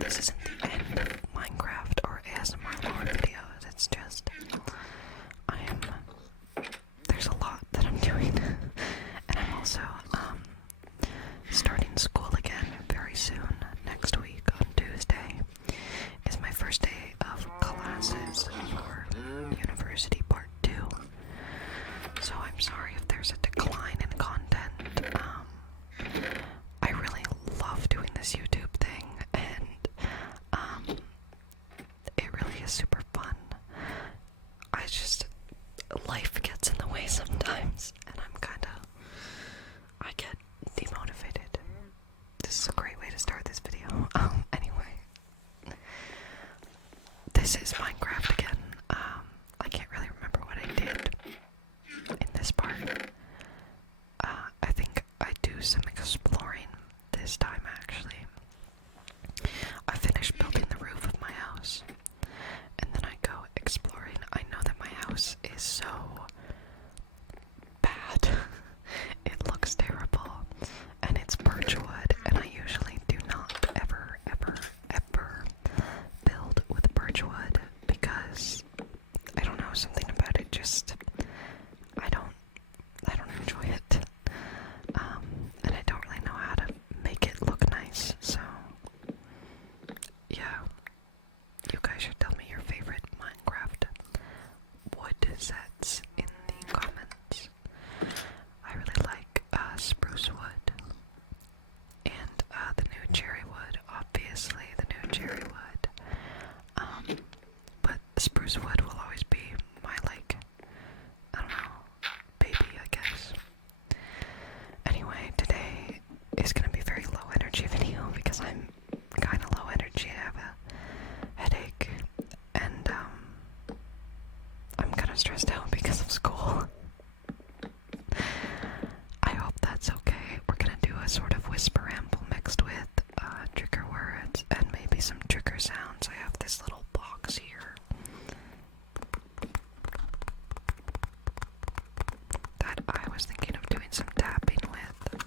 this isn't the end of Minecraft or ASMR lore videos. It's just there's a lot that I'm doing, and I'm also starting school again very soon. Next week on Tuesday is my first day of classes for University Part 2. So I'm sorry if there's a decline in content. I really love doing this YouTube thing, and it really is super fun. Life gets in the way sometimes, and I get demotivated. This is a great way to start this video. Anyway, this is Minecraft again. I can't really remember what I did in this part. I think I do some exploring this time, actually. I finished building the roof of my house, and then I go exploring. I know that my house is so bad. It looks terrible, and it's birch wood, and I usually do not ever build with birch wood because I don't know, something about it just I don't enjoy it. And I don't really know how to make it look nice, so yeah. You guys should tell me your favorite Minecraft wood sets in the comments. I really like spruce wood and the new cherry wood, obviously the new cherry wood. But spruce wood will always be my, like, I don't know, baby, I guess. Anyway, today is gonna be a very low energy video because I'm kind of low energy. I have a headache, and I'm kind of stressed out because of school. I hope that's okay. We're gonna do a sort of whisper ramble mixed with trigger words and maybe some trigger sounds. I have this little box here that I was thinking of doing some tapping with.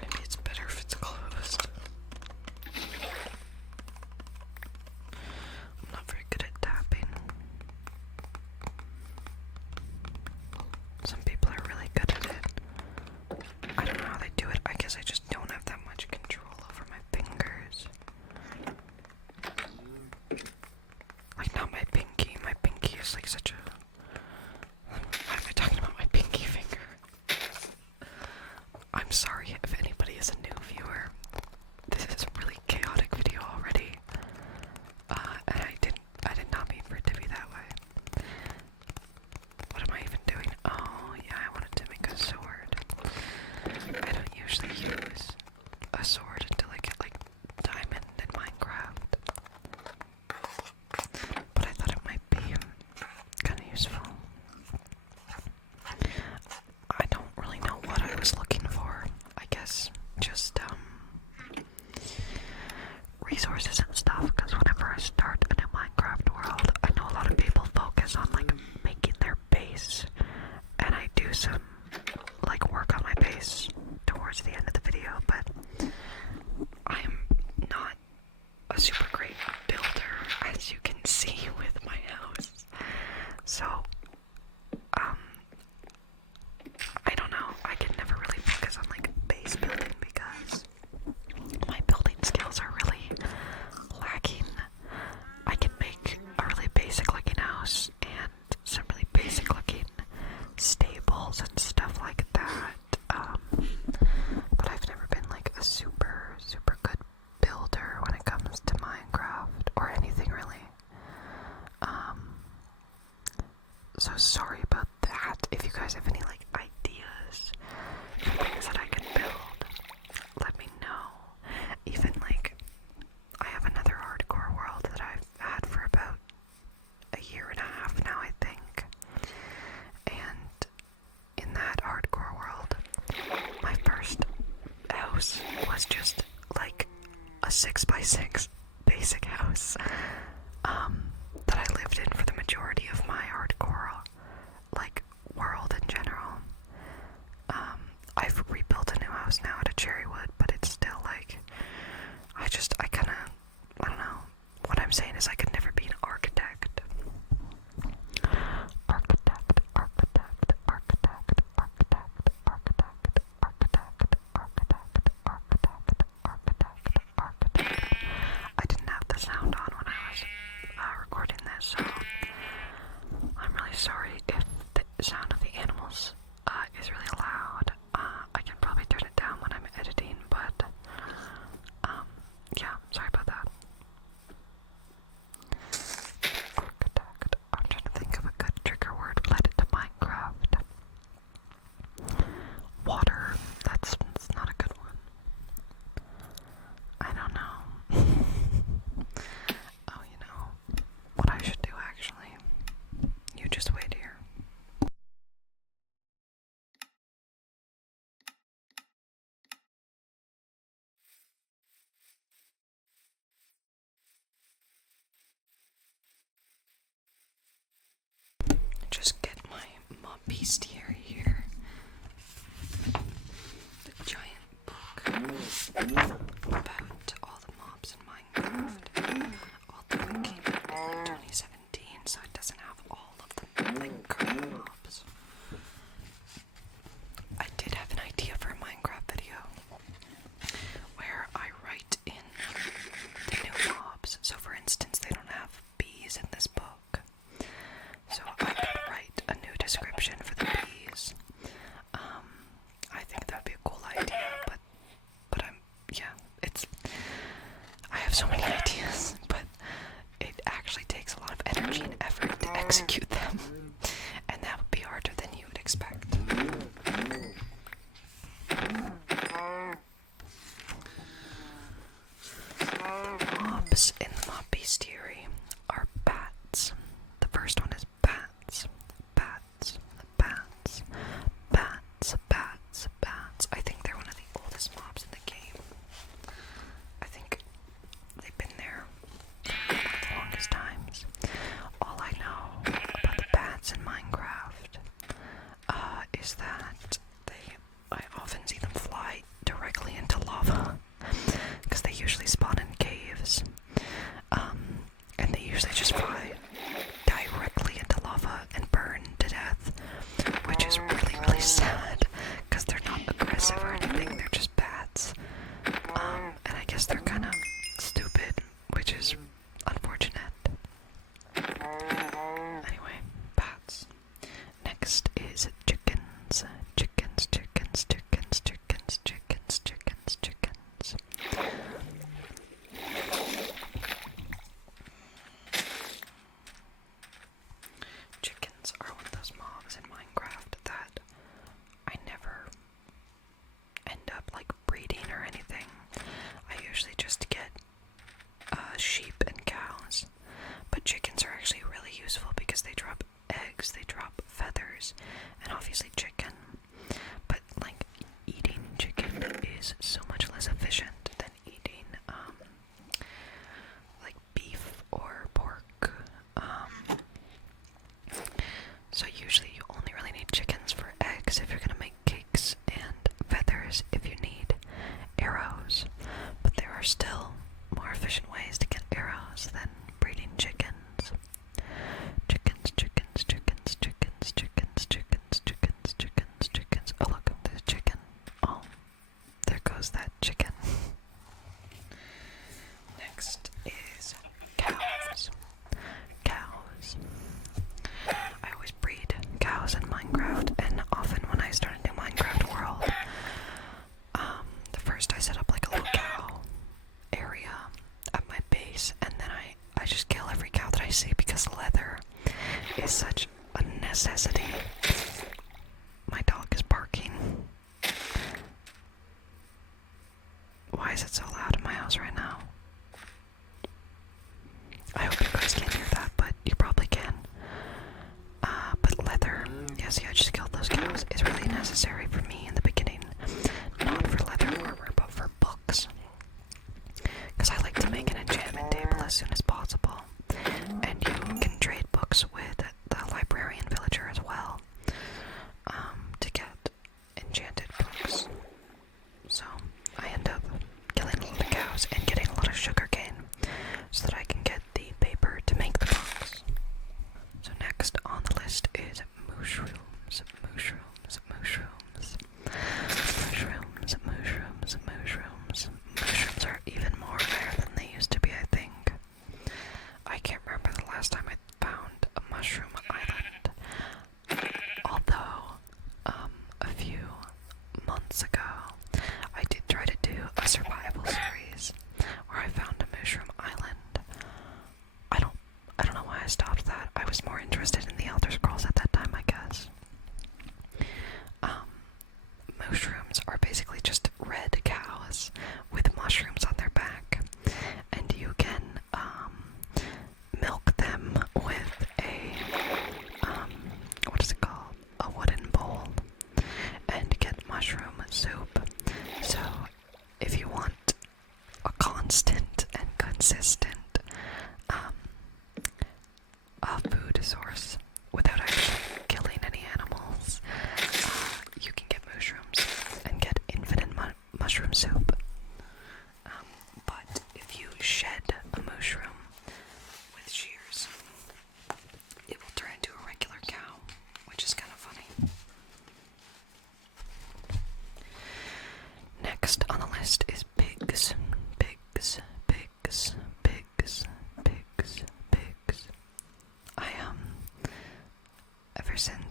Maybe it's better if it's closed. I'm not very good at tapping. Some people are really good at it. I don't know how they do it. I guess I just don't have that much control over my fingers. Like, not my pinky. My pinky is like such a... Why am I talking about my pinky finger? I'm sorry if anybody is a new viewer. This is a really chaotic video already. And I did not mean for it to be that way. What am I even doing? Oh, yeah, I wanted to make a sword. I don't usually use a sword until I get, like, diamond in Minecraft. But I thought it might be kind of useful. I don't really know what I was looking for. I guess just, resources and stuff, because whenever I start a new Minecraft world, I know a lot of people focus on, like, making their base, and I do some, like, work on my base towards the end of the video, but I am not a super great builder, as you can see with my house. So, I don't know, I can never really focus on, like, base building because my building skills are really lacking. I can make a really basic looking house and some really basic looking stables and stuff like that. But I've never been like a super good builder when it comes to Minecraft or anything really. So sorry about that. If you guys have any like ideas for things that I could build, let me know. Even like I have another hardcore world that I've had for about a year and a half now, I think. And in that hardcore world, my first house was just like a 6x6 basic house that I lived in for the majority of my bestiary here. The giant book about all the mobs in Minecraft. Although it came out in like 2017, so it doesn't have all of the like current mobs. I did have an idea for a Minecraft video where I write in the new mobs. So for instance, they don't have bees in this book. So I could write a new description for the bees. I think that'd be a cool idea, but I have so many ideas, but it actually takes a lot of energy and effort to execute them, and that would be harder than you would expect. The mobs in the mob bestiary are bats. The first one is bats. Bats. Bats. Bats. Bats. Bats. I think they're one of the oldest mobs in the game. I think they've been there for one of the longest times. All I know about the bats in Minecraft is that I often see them fly directly into lava because they usually spawn in caves, and they usually just fly directly into lava and burn to death, which is really, really sad because they're not aggressive or anything, they're just bats. And I guess they're kind of stupid, which is unfortunate. Anyway, bats. Next is chickens. Chickens, chickens, chickens, chickens, chickens, chickens, chickens. Chickens are one of those mobs in Minecraft that I never end up like breeding or anything. I usually just get sheep and cows, but chickens are actually really useful because they drop eggs, they drop feathers, and obviously chicken. But like eating chicken is so much less efficient than eating like beef or pork. So usually you only really need chickens for eggs if you're gonna make cakes, and feathers if you need arrows. But there are still more efficient ways to get arrows than breeding chickens. Chickens, chickens, chickens, chickens, chickens, chickens, chickens, chickens, chickens. Oh look, there's a chicken. Oh, there goes that chicken. Next is cows. Cows. I always breed cows in Minecraft, and often when I start a new Minecraft world, the first I set up like a little cow area at my base, and then I just kill every cow that I see because leather is such a necessity. My dog is barking. Why is it so loud in my house right now? I hope you guys can't hear that, but you probably can. But leather, yeah, see, I just killed those cows. It's really necessary for me in the beginning. Not for leather armor, but for books. Because I like to make an enchantment table as soon as possible. And you can trade books with the librarian villager as well, to get enchanted books. So I end up killing a lot of cows and getting a lot of sugar cane so that I can get the paper to make the books. So next on the list is mushrooms.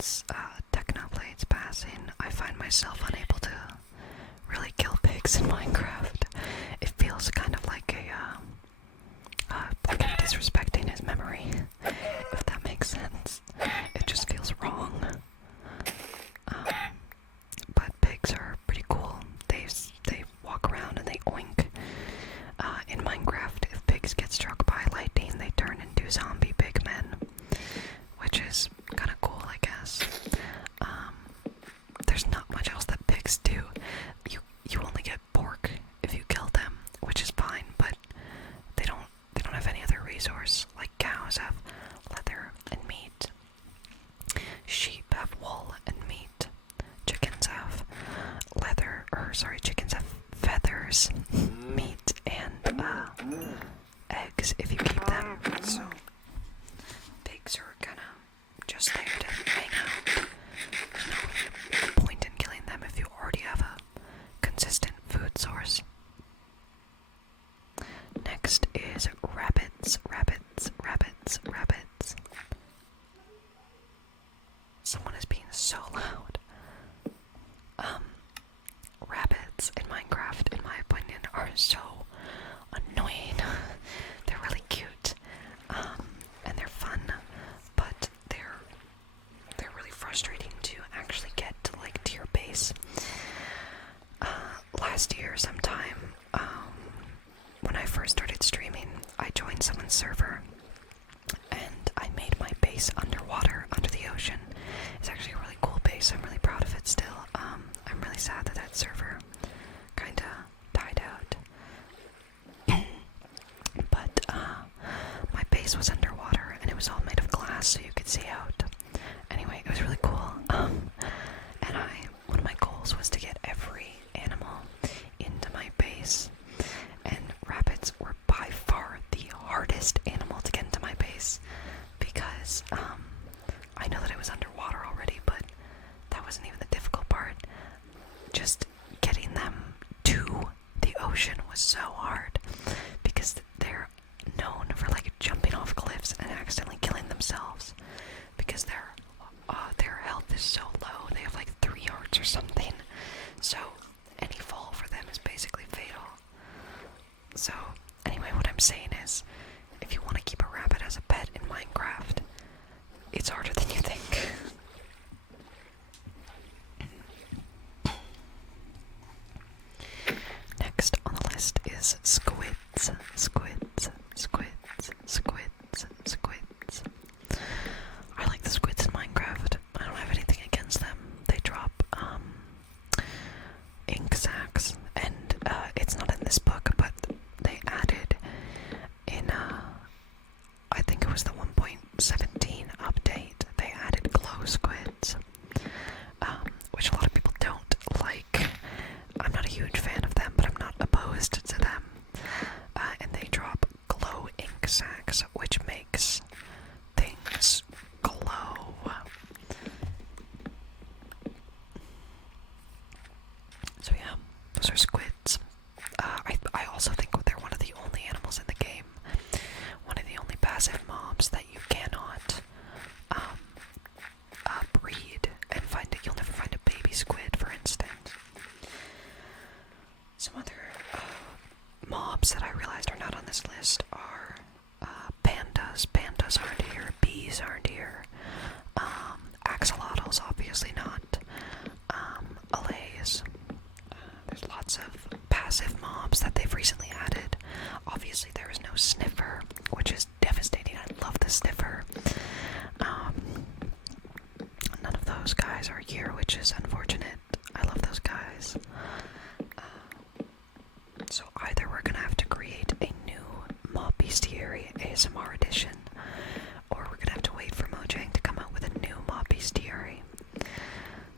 since Technoblade's passing, I find myself unable to really kill pigs in Minecraft. It feels kind of like like I'm disrespecting his memory, if that makes sense. It just feels wrong. But pigs are pretty cool. They walk around and they oink. In Minecraft, if pigs get struck by lightning, they turn into zombie pigmen, which is kind of cool, I guess. There's not much else that pigs do. You only get pork if you kill them, which is fine, but they don't have any other resource. Like cows have leather and meat. Sheep have wool and meat. Chickens have chickens have feathers, meat, and eggs if you keep them. So pigs are kinda just there to hang out. There's no point in killing them if you already have a consistent food source. Next is rabbits. Someone is being so loud. Rabbits in Minecraft, in my opinion, are so annoying. They're really cute, and they're fun, but they're really frustrating to actually get to your base. Last year sometime, when I first started streaming, I joined someone's server, and I made my base underwater, under the ocean. It's actually a really cool base. I'm really proud of it still. I'm really sad that server kinda died out. But my base was underwater, and it was all made of glass, so you could see out. Anyway, it was really cool. And one of my goals was to get every animal into my base, and rabbits were by far the hardest animal to get into my base, because I know that it was underwater already, but that wasn't even the difficult part. Just getting them to the ocean was so hard, because they're known for jumping off cliffs and accidentally killing themselves, because their health is so low. They have 3 hearts or something, so any fall for them is basically fatal. So anyway, what I'm saying is, if you want to keep a rabbit as a pet in Minecraft, it's harder than you think. Next on the list is squids. I like the squids in Minecraft. I don't have anything against them. They drop ink sacs, and it's not in this book, but they added in I think it was the 1.17 update, they added glow squids, which a lot of people don't like. I'm not a huge fan of them, but I'm not opposed to them. And they drop glow ink sacs, which makes things glow. So yeah, those are squids. I also think they're one of the only animals in the game, one of the only passive mobs that you cannot breed and find it. You'll never find a baby squid, for instance. Some other mobs that I realized are not on this list are pandas. Pandas aren't here. Bees aren't here. Axolotls, obviously not. Allays. There's lots of passive mobs that they've recently added. Obviously, there is no sniffer, which is devastating. I love the sniffer. None of those guys are here, which is unfortunate. I love those guys. So either we're gonna have to create a new Mob Bestiary ASMR edition, or we're gonna have to wait for Mojang to come out with a new Mob Bestiary.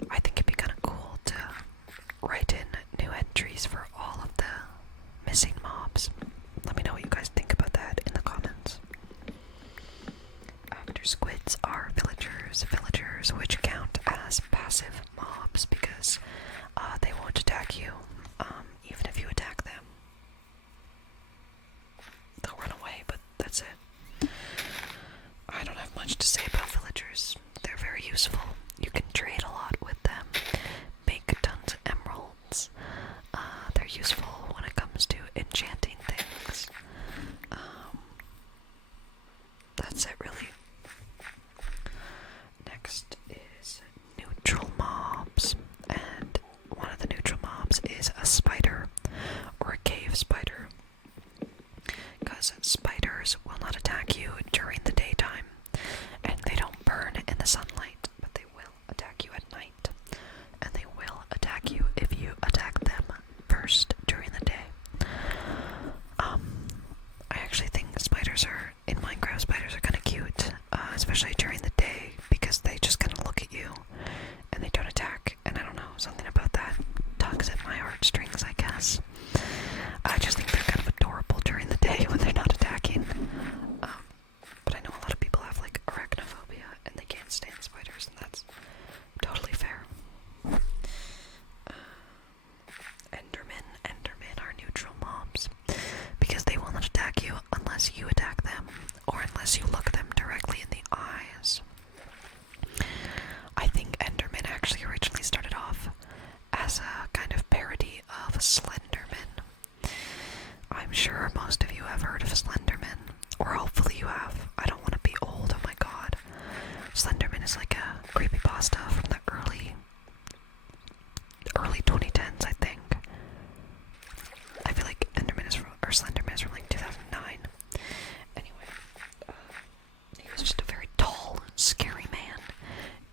I think it'd be kind of cool to write in new entries for all of the missing mobs. Let me know what you guys think about that in the comments. After squids are villagers, which count as passive mobs because they won't attack you, even if you attack them. They'll run away, but that's it. I don't have much to say about villagers. They're very useful. Next is neutral mobs, and one of the neutral mobs is a spider, or a cave spider, because spiders will not attack you during the daytime, and they don't burn in the sunlight, but they will attack you at night, and they will attack you if you attack them first during the day. I actually think in Minecraft, spiders are kind of cute, especially during the day, because they just kind of look at you, and they don't attack, and I don't know, something about that tugs at my heartstrings, I guess. I just think they're kind of adorable during the day when they're not attacking, but I know a lot of people have, like, arachnophobia, and they can't stand spiders, and that's totally fair. Endermen are neutral mobs, because they will not attack you unless you attack them, or unless you look them directly in the eyes. I think Enderman actually originally started off as a kind of parody of Slenderman. I'm sure most of you have heard of Slenderman, or hopefully you have. I don't want to be old, oh my god. Slenderman is like a creepypasta from the early 2010s, I think. I feel like Slenderman is from like 2009. Anyway, he was just a very tall, scary man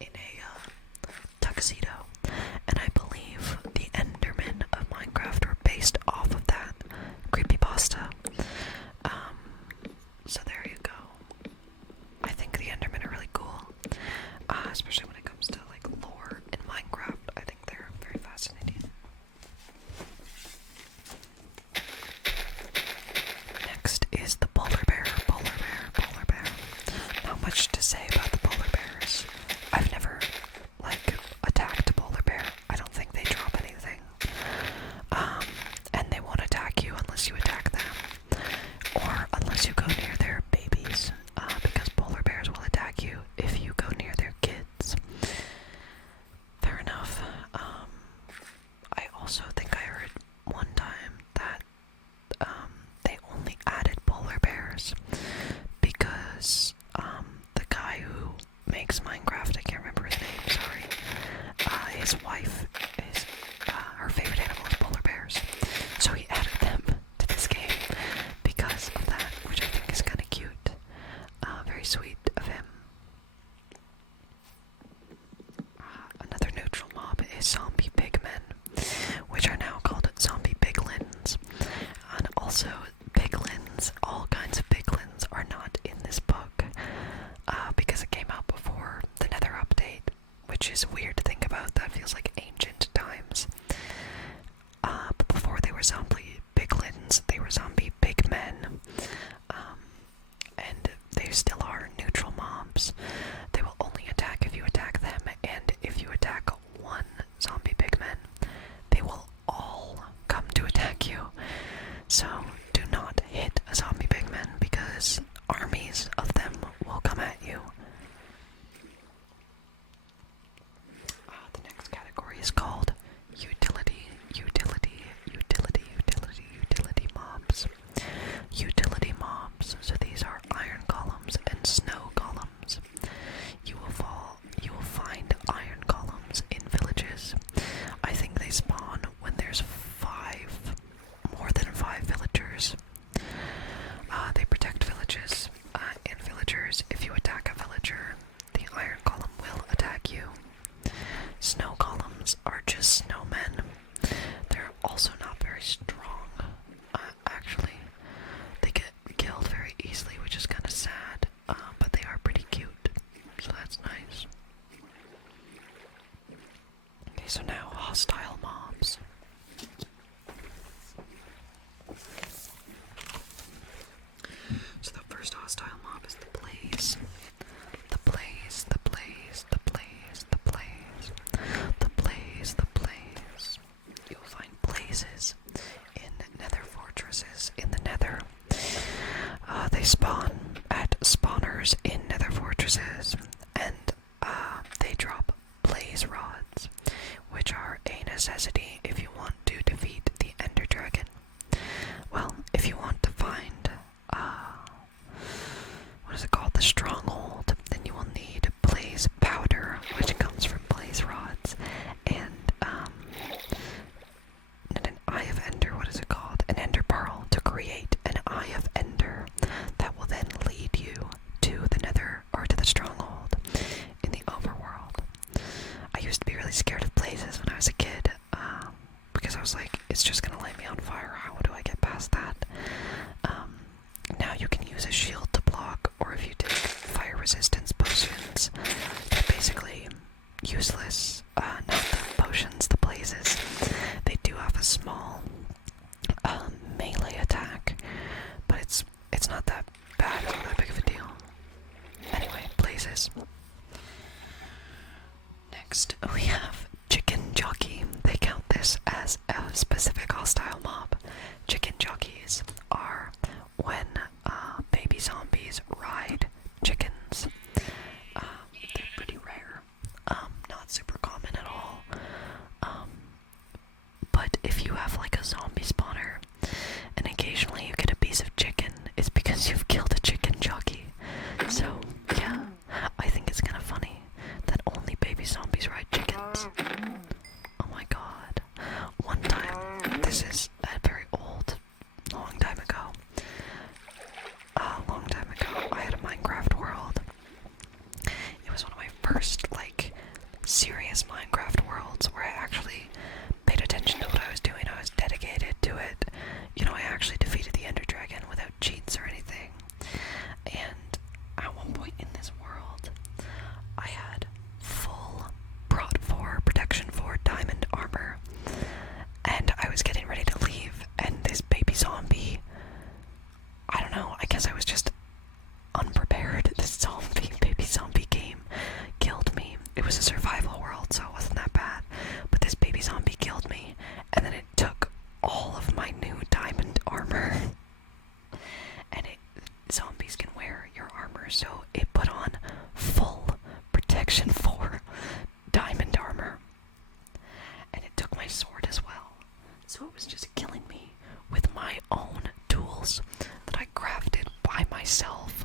in a tuxedo, and I believe the Endermen of Minecraft were based off of that creepypasta. So there you go. I think the Endermen are really cool, especially when it comes to like lore in Minecraft. I think they're very fascinating. Next is the polar bear. Not much to say about the polar bears. I've never, attacked a polar bear. I don't think they drop anything. And they won't attack you unless you attack them. Or unless you go near their babies. Because polar bears will attack you if you go near their kids. Fair enough. I also think I heard one time that they only added polar bears because the guy who makes Minecraft, I can't remember his name, sorry, his wife, her favorite animal is polar bears, so he added them to this game because of that, which I think is kind of cute, very sweet of him. Another neutral mob is zombie pigmen, which are now called zombie piglins, and also piglins, all kinds of piglins are not in this book, because it came out before the Nether update, which is weird to think about. That feels like ancient times. But before they were zombie piglins, they were zombie pigmen, and they still are neutral mobs. They will only attack if you attack them, and if you attack one zombie pigman, they will all come to attack you. So do not hit a zombie pigman because armies of them will come at you. The next category is called utility mobs. Utility mobs. So these are iron golems and snow golems. You will find iron golems in villages. I think they spawn when there's more than 5 villagers. They protect villages and villagers. If you attack a villager, the iron golem will attack you. Snow golems are just snowmen. They're also not very strong. Actually, they get killed very easily, which is kind of sad, but they are pretty cute, so that's nice. Okay, so now hostile mobs. So the first hostile mob is the blaze. The blaze. You'll find blazes in nether fortresses in the nether. They spawn at spawners in nether fortresses, and they drop blaze rods, which are a necessity if you want to defeat the ender dragon. Well, if you want to find what is it called, the stronghold, then you will need blaze powder, Next, we have chicken jockey. They count this as a specific hostile mob. Chicken jockeys are when baby zombies ride chickens. They're pretty rare, not super common at all. But if you have like a zombie spawner and occasionally you get a piece of chicken, it's because you've killed a chicken jockey. So yeah, I think it's kind of funny that only baby zombies ride chickens. Oh my god. One time, this is a very old, long time ago, I had a Minecraft world. It was one of my first, like, serious Minecraft worlds where I actually paid attention to what I was doing. I was dedicated to it. You know, I actually defeated the Ender Dragon without cheats or anything. And at one point in this world, I had full Prot 4, Protection 4 diamond armor. And I was getting ready to leave, and this baby zombie, I don't know, I guess I was just unprepared. This baby zombie game killed me. It was a survival world, so it wasn't that bad. But this baby zombie killed me, and then it took all of my new diamond armor. And zombies can wear your armor, so it put on full Protection 4 diamond armor. And it took my sword as well. So it was just killing me with my own tools that I crafted by myself.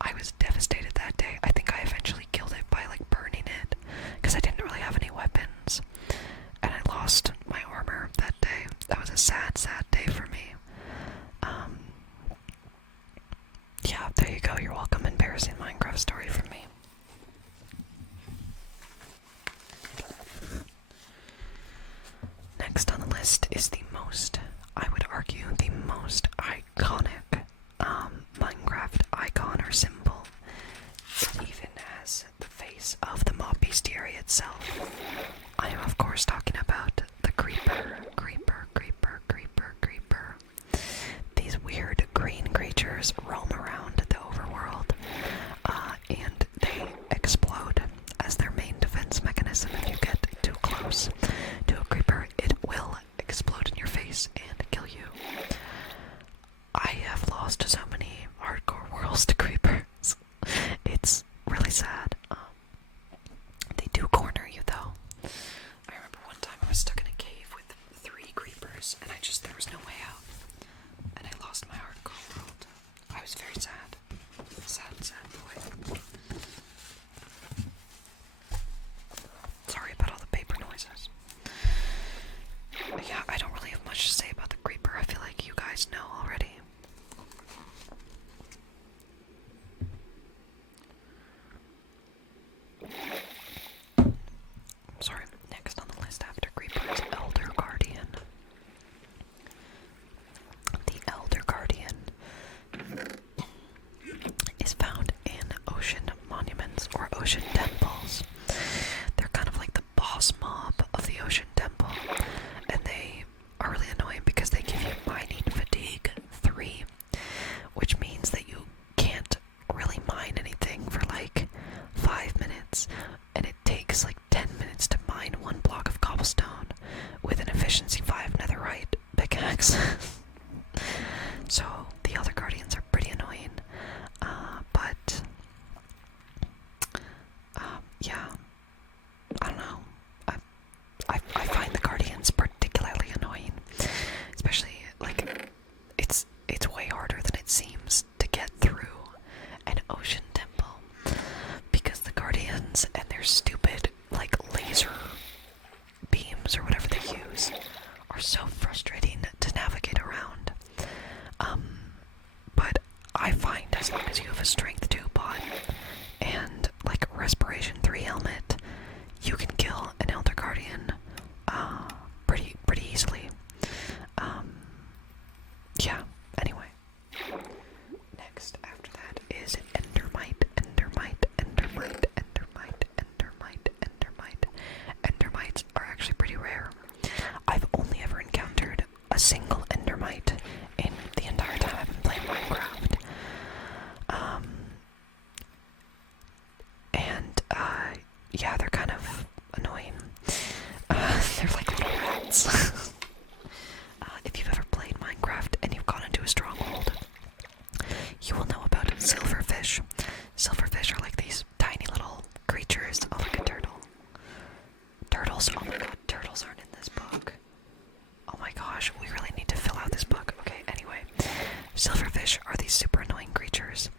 I was devastated that day. I think I eventually killed it by like burning it, because I didn't really have any weapons. And I lost my armor that day. That was a sad, sad day for me. Yeah, there you go. You're welcome. Embarrassing Minecraft story from me. Next on the list is the most, I would argue, the most iconic Minecraft icon or symbol. It even has the face of the mob bestiary itself. I am of course talking about the creeper. These weird green creatures roam around the overworld, and they explode as their main defense mechanism. If you get too close to a creeper, it will explode in your face and kill you. I have lost so many hardcore worlds to creepers. It's really sad. They do corner you though. I remember one time I was stuck in a cave with 3 creepers, and there was no way out. And I lost my hardcore world. I was very sad. Sad boy. Sorry about all the paper noises. Yeah, I don't really have much to say about the creeper. I feel like you guys know already. Sorry, next on the list after creeper is Elder Guardian. The Elder Guardian is found in ocean monuments or ocean temples. They're kind of like the boss mob of the ocean temple, and they are really annoying because they give you mining fatigue 3, which means that you can't really mine anything for like 5 minutes, and it takes like 10 minutes to mine 1 block of cobblestone with an efficiency 5 netherite pickaxe. So the Elder Guardians are pretty annoying, but yeah, I don't know. I find the Guardians particularly annoying, especially like it's way harder than it seems to get through an ocean temple, because the Guardians and their stupid like laser beams or whatever they use are so frustrating to navigate around. But I find as long as you have a strength 2 bot and like a respiration 3 helmet, you can kill an Elder Guardian pretty easily. Yeah, anyway. Next after that is Endermite. Endermites are actually pretty rare. I've only ever encountered a single Endermite in the entire time I've been playing Minecraft. Yeah, they're kind creatures. Oh, like a turtle. Turtles. Oh my god, turtles aren't in this book. Oh my gosh, we really need to fill out this book. Okay, anyway. Silverfish are these super annoying creatures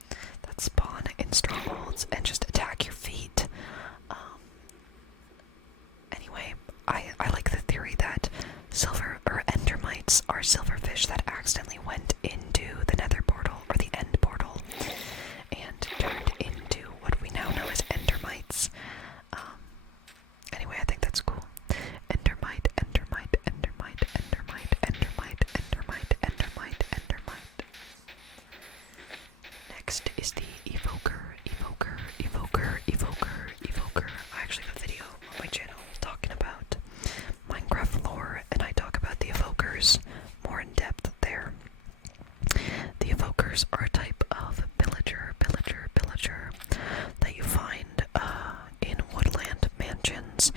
that spawn in strongholds and just attack your feet. Anyway, I like the theory that endermites are silverfish that accidentally went into the nether portal, or the end portal, and turned into what we now know as endermites. Anyway, I think that's cool. Endermite, endermite, endermite, endermite, endermite, endermite, endermite, endermite. Next is the evoker, evoker, evoker, evoker, evoker. I actually have a video on my channel talking about Minecraft lore, and I talk about the evokers more in depth there. The evokers are a type of villager that you find in woodland mansions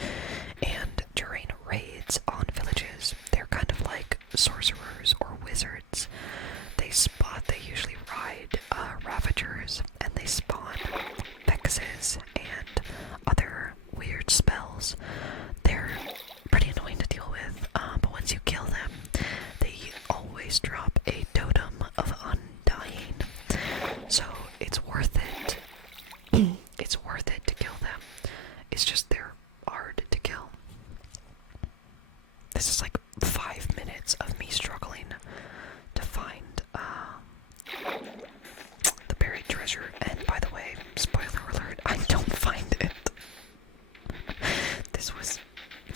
and during raids on villages. They're kind of like sorcerers or wizards. They usually ride ravagers, and they spawn vexes and other weird spells. They're pretty annoying to deal with, but once you kill them, they always drop a totem of undying. So it's worth it. It's worth it to kill them. It's just they're hard to kill. This is like 5 minutes of me struggling to find the buried treasure. And by the way, spoiler alert, I don't find it. This was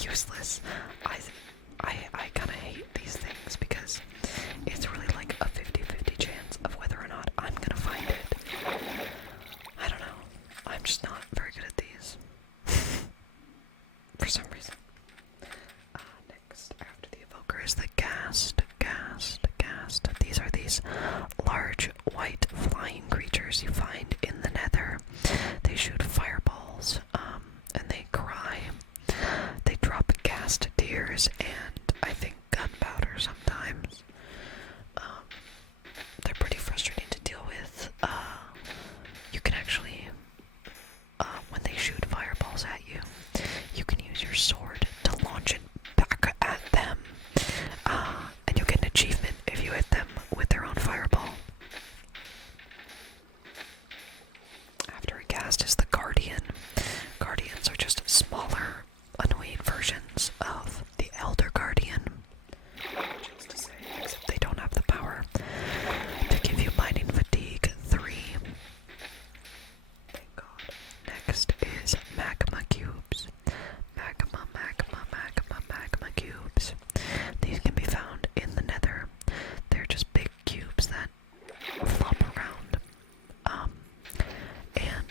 useless. I kind of hate these things because it's really like a 50-50 chance of whether or not I'm gonna find it. I don't know. I'm just not very good at these. For some reason. Next, after the evoker is the ghast. These are these large white flying creatures you find in the nether. They shoot fireballs, and they cry. They drop ghast tears and I think gunpowder sometimes. They're pretty frustrating to deal with. You can actually, when they shoot fireballs at you, you can use your sword to launch it back at them, and you'll get an achievement if you hit them with their own fireball. After a ghast is the guardian. Guardians are just smaller, annoying versions of the elder guardian. Just to say, except they don't have the power to give you mining fatigue 3. Thank God. Next is magma cubes. Magma cubes. These can be found in the nether. They're just big cubes that flop around. And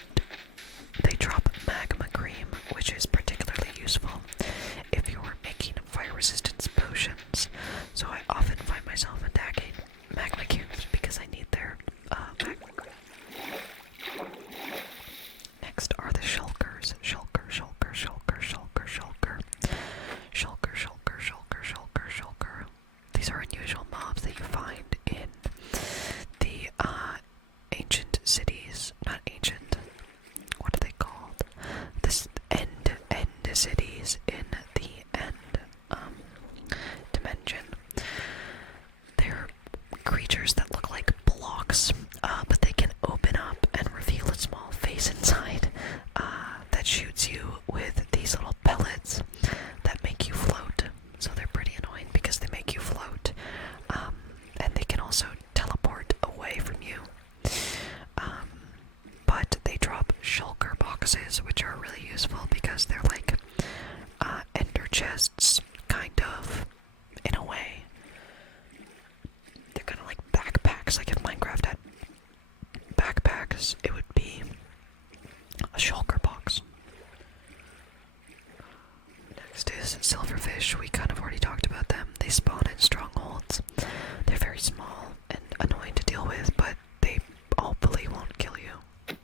they drop magma cream, which is particularly useful if you're making fire resistance potions. So I often find myself attacking magma cubes because I need their magma cream. Next are the shulkers. Shulker. These are unusual mobs that you find in the ancient cities. Not ancient. What are they called? This end cities in the end dimension. They're creatures that look like blocks, but they can open up and reveal a small face inside that shoots you with these little pellets that make you float. So they're pretty annoying because they make you float, and they can also teleport away from you. But they drop shulker boxes, which are really useful because they're like ender chests, kind of, in a way. They're kind of like backpacks. Like if Minecraft had backpacks, it would be a shulker box. Next is silverfish. We kind of already talked about them. They spawn in strongholds. They're very small and annoying to deal with, but they hopefully won't kill you.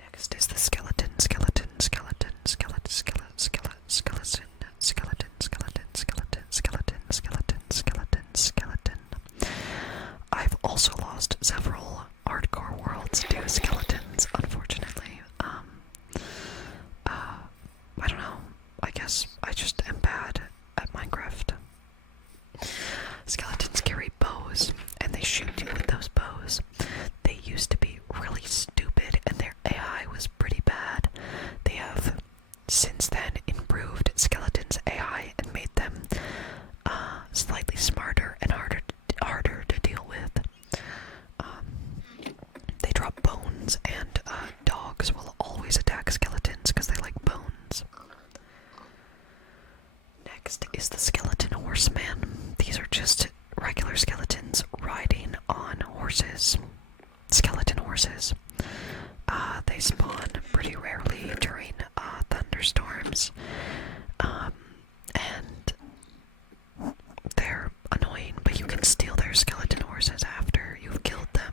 Next is the skeleton. I've also lost several hardcore worlds to skeletons, unfortunately. I just am bad at Minecraft. Skeletons carry bows, and they shoot you with those bows. They used to be really stupid, and their AI was pretty bad. They have since then improved skeletons' AI and made them slightly smarter and harder to deal with. They drop bones, and dogs will always attack skeletons because they like bones. Next is the skeleton horseman. These are just regular skeletons riding on horses. Skeleton horses. They spawn pretty rarely during thunderstorms. And they're annoying, but you can steal their skeleton horses after you've killed them.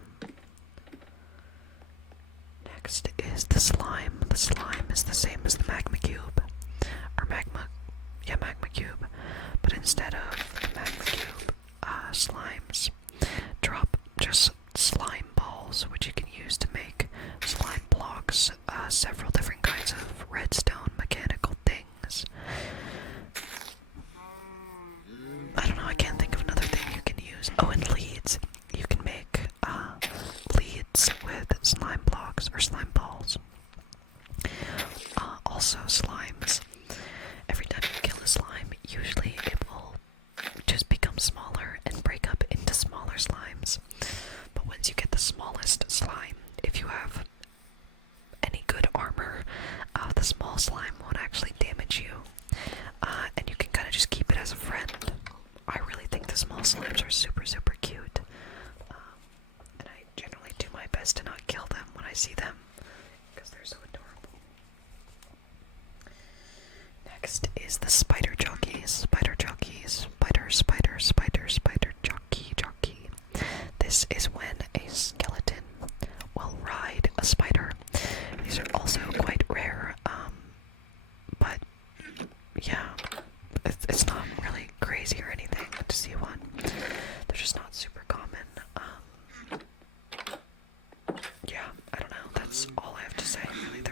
Next is the slime. The slime is the same as the magma cube. Or magma cube. But instead of the magma cube, slimes drop just slime balls, which you can use to make slime blocks, several different kinds of redstone mechanical things. I don't know, I can't think of another thing you can use. Oh, and leads. You can make leads with slime blocks or slime balls. Also slimes. Every time you kill a slime, usually it will just become smaller and break up into smaller slimes. But once you get the smallest slime, if you have any good armor, the small slime won't actually damage you. And you can kind of just keep it as a friend. I really think the small slimes are super, super cute. And I generally do my best to not kill them when I see them, because they're so adorable. Next is the spider jockeys. Spider jockeys. Spider jockey. This is when a skeleton will ride a spider. These are also quite rare, but yeah, it's not really crazy or anything to see one. They're just not super common. Yeah, I don't know. That's all I have to say. Really,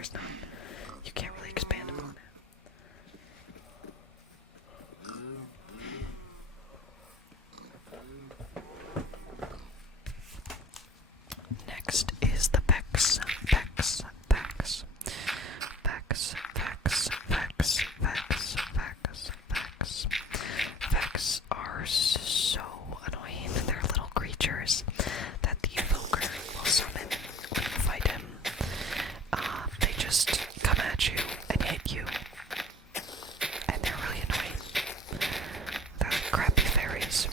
you can't really expand upon it. Next is the Vex. Vex are so annoying. They're little creatures that the evoker will summon when you fight him. They just come at you and hit you, and they're really annoying. They're like crappy fairies.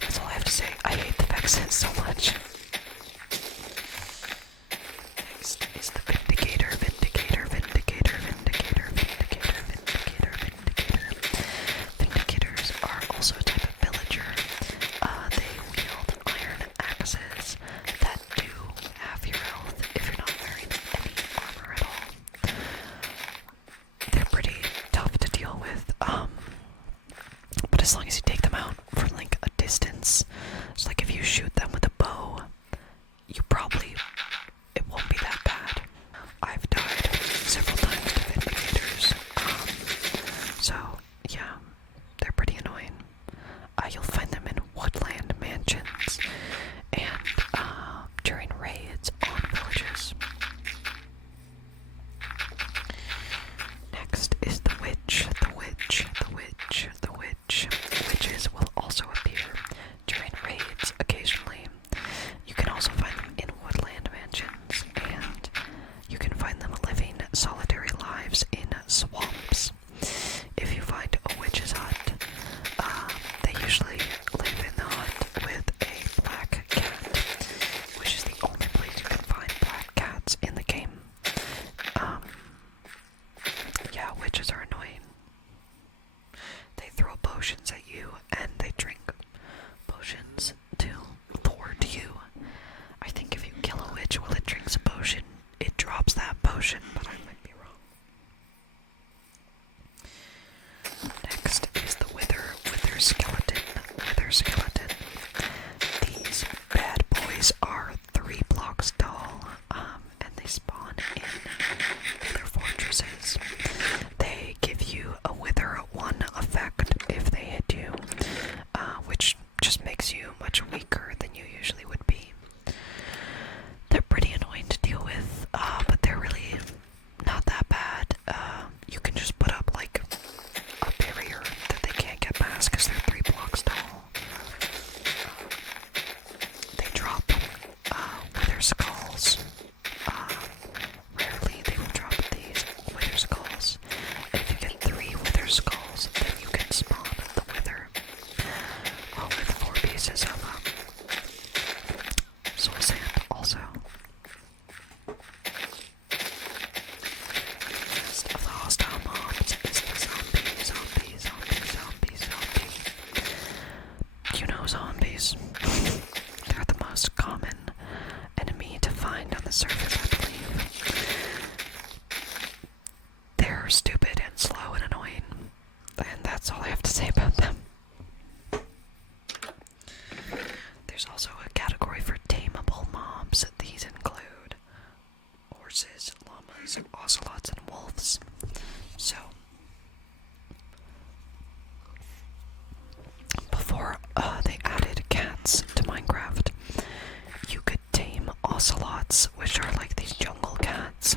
That's all I have to say. I hate the Vexes so much. Next is the Vindicator. Vindicators are also a type of villager. They wield iron axes that do half your health if you're not wearing any armor at all. They're pretty tough to deal with, but as long as you take them out from like a distance, so like if you shoot them with a bow, it won't be that bad. I've died several times to Vindicators, so yeah, they're pretty annoying. You'll find them in woodland mansions and during raids on villages. Next is the witch. Witches will also appear during raids occasionally. You can also find them in woodland mansions, and you can find them living solitary lives in swamps. If you find a witch's hut, they usually live in the hut with a black cat, which is the only place you can find black cats in the game. Yeah, witches are annoying. They throw potions at you, and they drink potions to lure you. I think if you kill a witch while it drinks a potion, it drops that potion, but I might be wrong. horses, llamas, ocelots, and wolves. So, before they added cats to Minecraft, you could tame ocelots, which are like these jungle cats.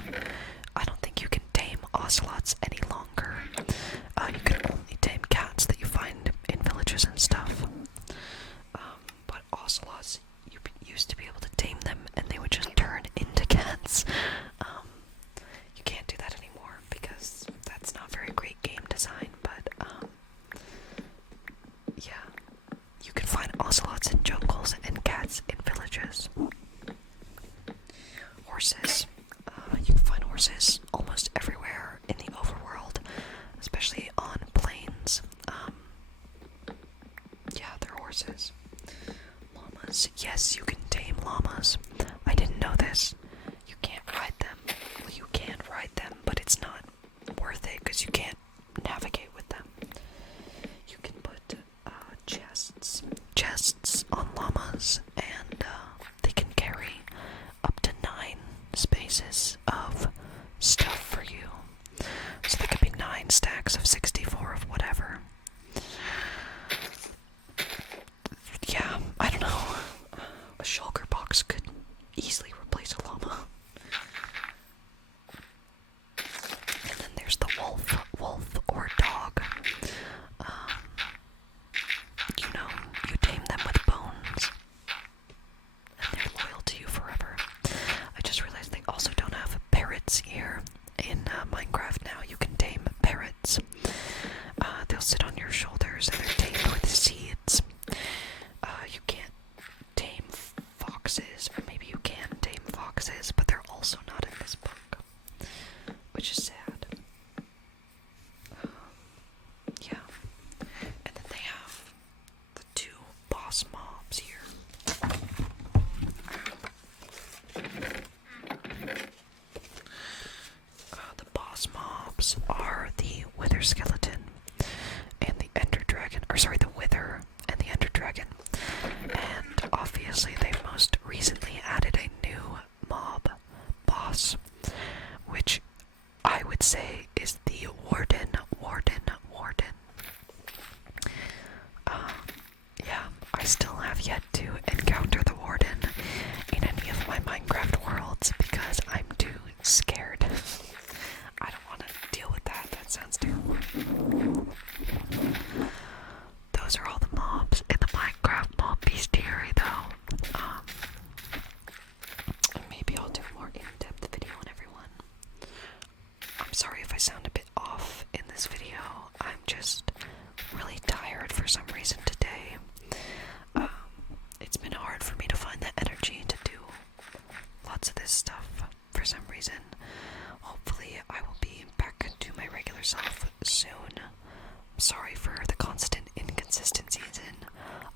I don't think you can tame ocelots any longer. You can only tame cats that you find in villages and stuff. But ocelots, you used to be able to tame them and they would just turn into cats. You can't do that anymore because that's not very great game design, but yeah. You can find ocelots in jungles and cats in villages. Horses. You can find horses almost everywhere in the overworld, especially on plains. Yeah, they're horses. Llamas. Yes, you can tame llamas. I didn't know this. You can't ride them. Well, you can ride them, but it's not worth it because you can't navigate with them. You can put chests on llamas, and they can carry up to 9 spaces of stuff for you. So there could be 9 stacks of 64 of whatever. Yeah, I don't know. A shulker box could easily replace a llama. And then there's the wolf or dog. You tame them with bones, and they're loyal to you forever. I just realized they also don't have parrots here in Minecraft now. You can tame parrots. They'll sit on your shoulders and they're tamed with seeds. You can't tame foxes, or maybe you can tame foxes, but they're also not in this book, which is sad. Yeah. And then they have the 2 boss mobs here. The boss mobs are the wither skeleton and the ender dragon, the wither and the ender dragon. And obviously they've most recently added a new mob boss, which I would say is the warden. Yeah, I still have yet to encounter the warden in any of my Minecraft worlds because I'm too scared. I don't want to deal with that. That sounds terrible. Those are all the mobs in the Minecraft mob bestiary, though. Maybe I'll do a more in-depth video on everyone. I'm sorry if I sound a bit off in this video. I'm just really tired for some reason today. It's been hard for me to find the energy to do lots of this stuff for some reason. Hopefully I will be back to my regular self soon. I'm sorry for the constant inconsistencies in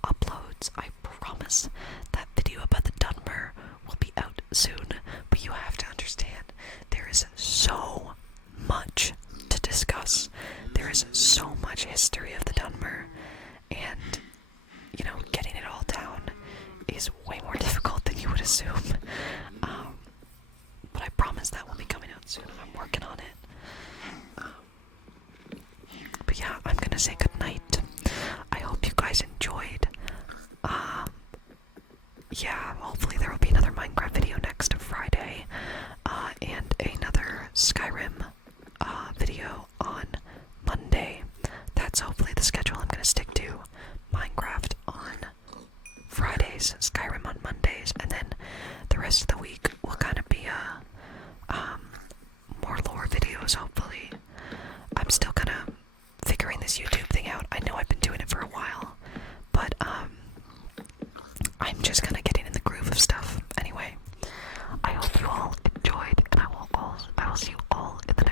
uploads. I promise that video about the Dunmer will be out soon, but you have to understand there is so much to discuss. There is so much history of the Dunmer, and getting it all down is way more difficult than you would assume. But I promise that will be coming out soon. I'm working on it. But yeah, I'm gonna say goodnight. I hope you guys enjoyed. Yeah, hopefully there will be another Minecraft video next Friday, and another Skyrim video on Monday. That's hopefully the schedule I'm gonna stick to. Minecraft on Fridays, Skyrim on Mondays, and then the rest of the week will kind of be more lore videos, hopefully. I'm still kind of figuring this YouTube thing out. I know I've been doing it for a while, but I'm just kind of getting in the groove of stuff. Anyway, I hope you all enjoyed, and I will see you all in the